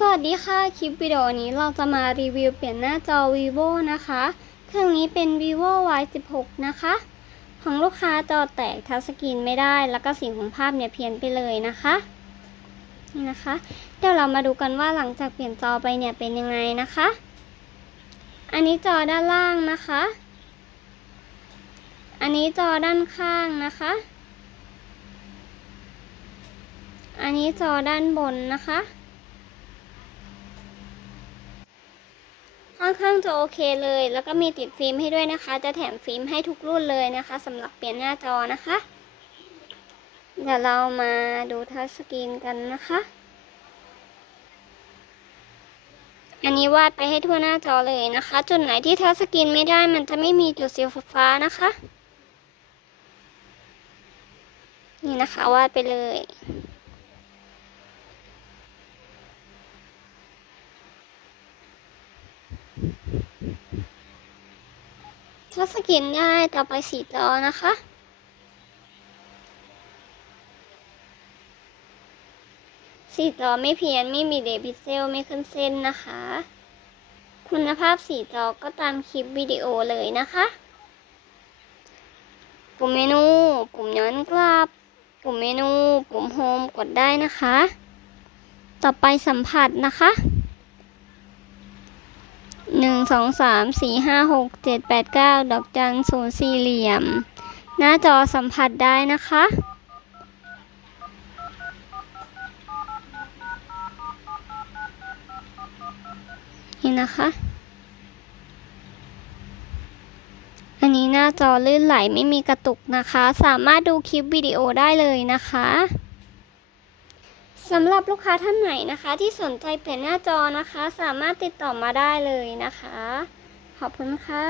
สวัสดีค่ะ คลิปวิดีโอนี้เราจะมารีวิวเปลี่ยนหน้าจอ vivo นะคะ เครื่องนี้เป็น vivo y 1 6นะคะ ของลูกค้าจอแตกทัชสกรีนไม่ได้ แล้วก็สีของภาพเนี่ยเพี้ยนไปเลยนะคะ นี่นะคะ เดี๋ยวเรามาดูกันว่าหลังจากเปลี่ยนจอไปเนี่ยเป็นยังไงนะคะ อันนี้จอด้านล่างนะคะ อันนี้จอด้านข้างนะคะ อันนี้จอด้านบนนะคะ ค่อนข้างจะโอเคเลย แล้วก็มีติดฟิล์มให้ด้วยนะคะ จะแถมฟิล์มให้ทุกรุ่นเลยนะคะสำหรับเปลี่ยนหน้าจอนะคะ เดี๋ยวเรามาดูทัชสกรีนกันนะคะ อันนี้วาดไปให้ทั่วหน้าจอเลยนะคะ จุดไหนที่ทัชสกรีนไม่ได้มันจะไม่มีจุดสีฟ้านะคะ นี่นะคะวาดไปเลย ถ้าสกินได้ต่อไปสีจอนะคะสีจอไม่เพี้ยนไม่มีเดบิเซลไม่ขึ้นเส้นนะคะ คุณภาพสีจอก็ตามคลิปวิดีโอเลยนะคะ ปุ่มเมนู ปุ่มย้อนกลับ ปุ่มเมนู ปุ่มโฮมกดได้นะคะ ต่อไปสัมผัสนะคะ หนึ่งสองสามสี่ห้าหกเจ็ดแปดเก้าดอกจันศูนย์สี่เหลี่ยม หน้าจอสัมผัสได้นะคะ นี่นะคะ อันนี้หน้าจอลื่นไหลไม่มีกระตุกนะคะ สามารถดูคลิปวิดีโอได้เลยนะคะ สำหรับลูกค้าท่านไหนนะคะ ที่สนใจเปลี่ยนหน้าจอนะคะ สามารถติดต่อมาได้เลยนะคะ ขอบคุณค่ะ